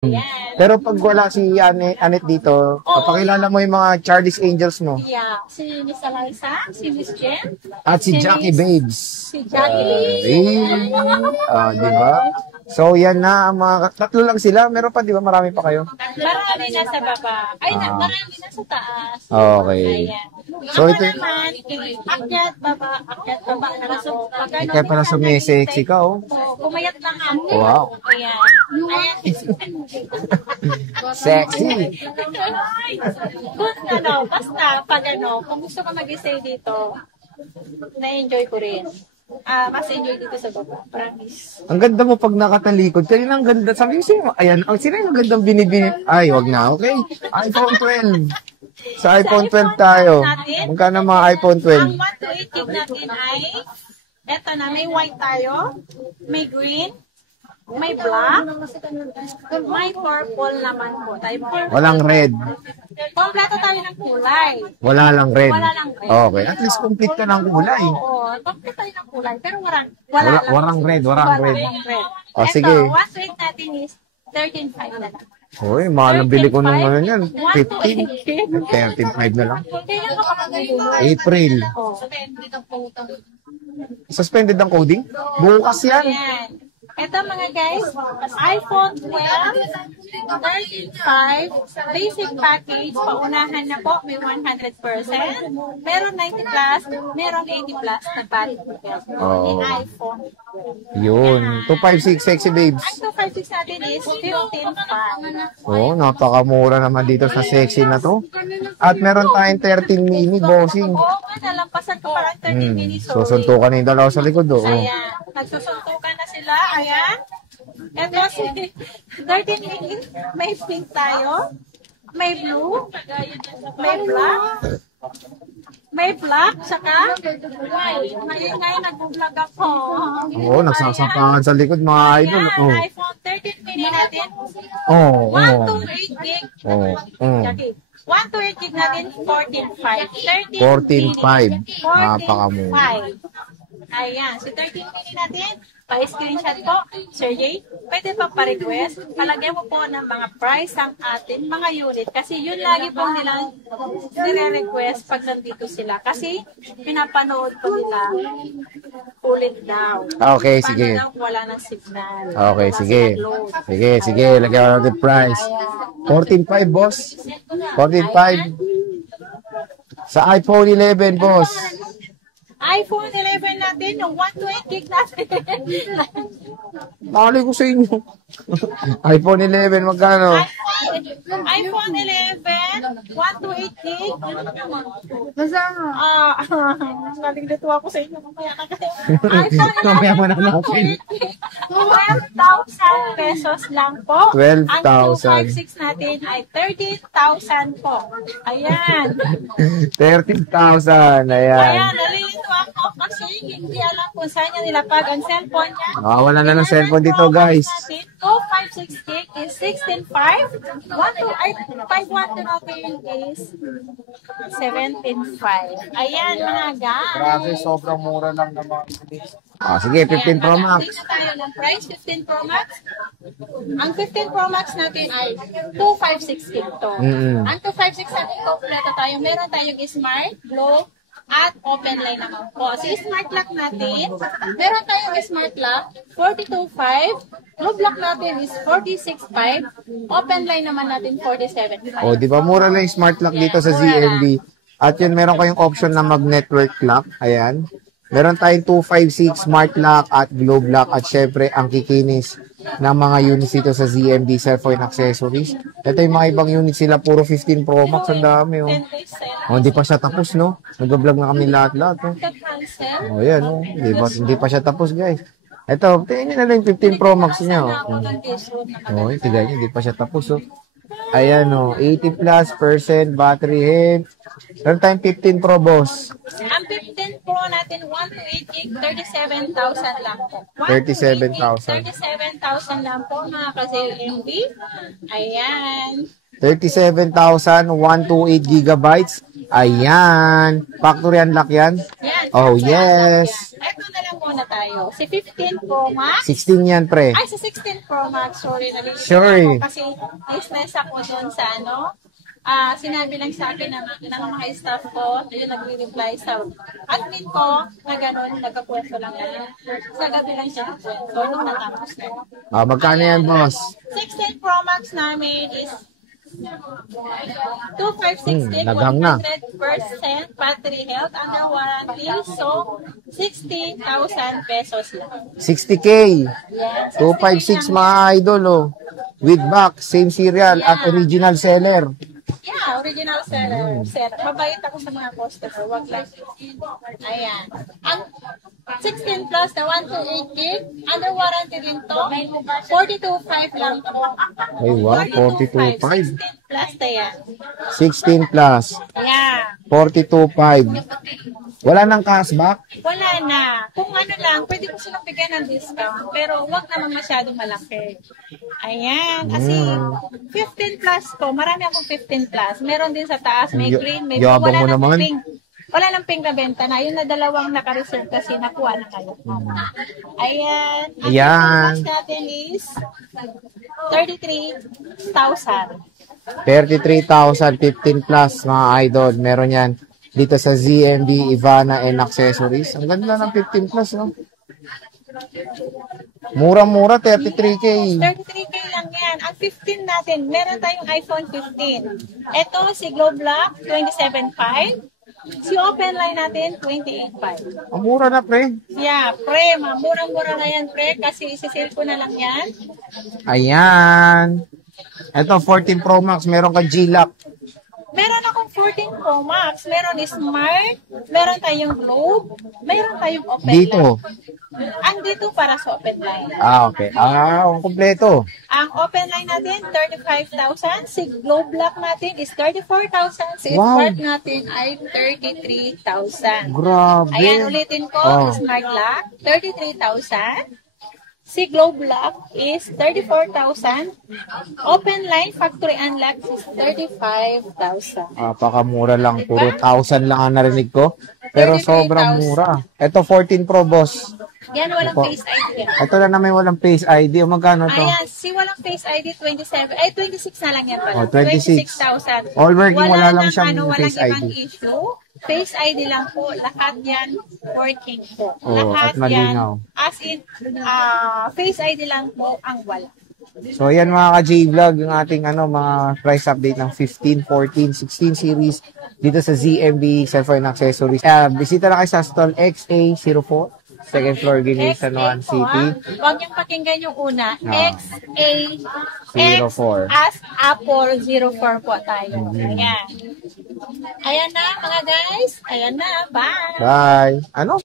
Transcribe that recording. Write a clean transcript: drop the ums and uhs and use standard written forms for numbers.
Ayan. Pero pag wala si Anet dito, papakilala mo yung mga Charlie's Angels mo. Yeah. Si Miss Eliza, si Miss Jen. At si Jackie Babes. Si Jackie. Di ba? So, yan na. Mga tatlo lang sila. Meron pa, di ba? Marami pa kayo? Marami na sa baba. Ay, marami na sa taas. Okay. Ayan. So, Ako ito, naman, akyat, baba. kaya pala sumesexy ka, oh. Kumayat lang ako. Wow. Ayan. Sexy. Kung gusto ko mag-stay dito, na-enjoy ko rin. Mas enjoy dito sa baba. Promise. Ang ganda mo pag nakatalikod. Kanina ang ganda. Sabi ko sa'yo, ayan, sino yung gandang binibini? Ay, wag na. Okay. iPhone 12. Sa iPhone 12 tayo. Magkano mga iPhone 12? Ang 128 gig natin ay, eto na, may white tayo, may green, may black, may purple naman po. Walang red. Kompleto tayo ng kulay. Wala lang red. Wala lang red. Okay. At least complete ka ng kulay. Oo, kompleto tayo ng kulay. Pero Walang red. Walang red. O, sige. Ito, 128 natin is 13.5 na lang. Uy, mahal ang bili ko nung ano yan. 15. 13.5 na lang. April. Suspended ang coding? Bukas yan. Ayan. Ito mga guys, iPhone 12, 13.5, basic package, paunahan na po, may 100%, meron 90 plus, meron 80 plus na package. Yung iPhone. Yun. 256 sexy babes. Ang 256 natin is 15.5. Oh, napakamura naman dito sa sexy na to. At meron tayong 13 mini bossing. Oo, nalampasan ko parang 13 minutes. Susuntukan na yung dalawa sa likod. Oh. Ayan, nagsusuntukan na sila. Ayan. Ito si 13 minutes. May pink tayo. May blue. May black. May black. Saka maingay nag-vlog ako. Oo, nagsasapakan sa likod mga idol. Ayan, iPhone 13 mini natin. 128 gig. Jackie. 128 gig natin, 14.5. 14.5. Napakamura. Ayan, si 13 mini natin, pa-screenshot po, Sir Jay, pwede pa pa-request, palagyan mo po ng mga price ang atin, mga unit, kasi yun lagi po nilang nire-request pag nandito sila, kasi pinapanood po nila ulit daw. Okay, sige. Paano daw wala ng signal. Okay, sige. Sige, lagyan ko natin price. 14.5, boss. 14.5. Sa iPhone 11, boss. iPhone 11 natin, yung 128 gig natin. Nakali ko sa inyo. iPhone 11, magkano? iPhone 11, 128 gig. Nalilito ako sa inyo. iPhone 11, Mamaya mo na natin. 12,000 pesos lang po. 12,000. Ang 256 natin ay 30,000 po. Ayan. 13,000. Ayan. Ayan, nalilito ako kasi hindi alam kung saan niya nilapag ang cellphone niya. Wala na ng cellphone dito, guys. 256 gig is 16.5. 512 natin is 17.5. Ayan mga guys. Grabe, sobrang mura lang naman. Sige, 15 Pro Max. Tingnan tayo ng price, 15 Pro Max. Ang 15 Pro Max natin ay 256 gig to. Ang 256 natin, kompleto tayo. Meron tayong Smart, Glow, at open line naman po. Si Smart Lock natin, meron tayong Smart Lock, 42.5. Blue Block natin is 46.5. Open line naman natin, 47.5. Di ba mura lang yung Smart Lock dito sa ZMB? At yun, meron kayong option na mag-network lock. Ayan. Meron tayong 256 Smart Lock at Globe Lock at syempre ang kikinis ng mga units dito sa ZMB cellphone accessories. Ito yung mga ibang units sila, puro 15 Pro Max. Ang dami, oh. Hindi pa siya tapos, no? Nag-vlog na kami lahat-lahat, oh. Yan, oh. Hindi pa siya tapos, guys. Ito, tingnan nyo na lang yung 15 Pro Max niya, oh. Tignan nyo, hindi pa siya tapos, oh. Ayan, oh. 80+% battery health. Meron tayong 15 Pro, boss. Ang 15 Pro natin, 128 gig, 37,000 lang po. 37,000. 37,000 lang po, mga ka-ZMB. Ayan. 37,000, 128 gigabytes. Ayan. Factory unlock yan? Yan. Oh, yes. Ito na lang muna tayo. tayo. Si 15 Pro Max. 16 yan, pre. Ay, sa 16 Pro Max. Sorry, nalilito Sorry. ako kasi business ako doon sa ano. Sinabi lang sa akin ng mga staff ko, yung nagre-reply sa admin ko, na gano'n, nagkakwento lang yan. Sa gabi lang siya nagkwento, nung natapos na. Magkano yan, boss? 16 Pro Max namin is 2560, naghang na. 100% battery health under warranty. So, 60,000 pesos lang. 60K. Yes. 256 mga idol, oh. With back, same serial at original seller. Yeah, original seller. Mabait ako sa mga customer. Wag lang. Ayan. Ang 16 plus na 128 gig, under warranty din to. 42.5 lang to. Ay, wow, 42.5. 16 plus na yan. 16 plus, Yeah. 42.5. Wala nang cashback? Wala na. Kung ano lang, pwede ko silang bigyan ng discount. Pero wag naman masyadong malaki. Ayan. Kasi 15 plus ko. Marami akong 15 plus. Meron din sa taas. May green. May blue. Yabang mo Wala naman. nang pink. Wala nang pink na benta na. Yung na dalawang naka-reserve kasi nakuha na kayo. Ayan. Ang Ayan. 15 plus natin is 33,000. 33,000, 15 plus mga idol. Meron yan dito sa ZMB, Ivana and Accessories. Ang ganda ng 15 plus, no? Mura-mura, 33K. 33K lang yan. Ang 15 natin, meron tayong iPhone 15. Ito, si Globe Lock, 27.5. Si Open Line natin, 28.5. Ang mura na, pre. Yeah, pre, murang-mura na yan, pre, kasi isi-sale ko na lang yan. Ayan. Ito, 14 Pro Max. Meron ka G-Lock. Meron akong 14 Pro Max, meron Smart, meron tayong Globe, meron tayong Open Dito. Line. Ang dito para sa Open Line. Okay. Ang kompleto. Ang Open Line natin, 35,000. Si Globe Lock natin is 34,000. Si Wow. Smart natin ay 33,000. Grabe. Ayan, ulitin ko, Oh. Smart Lock, 33,000. Si Globe Lock is 34,000. Open Line Factory Unlock is 35,000. Napakamura lang. Puro 1,000 lang ang narinig ko. Pero 33,000. sobrang mura. Ito, 14 Pro, boss. Yan, walang Opo. Face ID. Ito na naman walang Face ID. O magkano to? Ayan, si walang Face ID, 27. Ay, 26 na lang yan pala. Oh, 26. 26,000. All working, wala lang nang, siyang walang Face ibang ID. issue. Face ID lang po. Lahat yan working po. Oh, Lahat at malinaw. yan. As in, Face ID lang po ang wala. So, yan mga ka-J-Vlog, yung ating mga price update ng 15, 14, 16 series dito sa ZMB Cellphone Accessories. Bisita lang kayo sa stall XA04, second floor, Gilil, San Juan City. Huwag niyong pakinggan yung una. XA, 04. as Apple 04 po tayo. Ayan. Ayan na mga guys. Ayan na. Bye. Bye! Ano?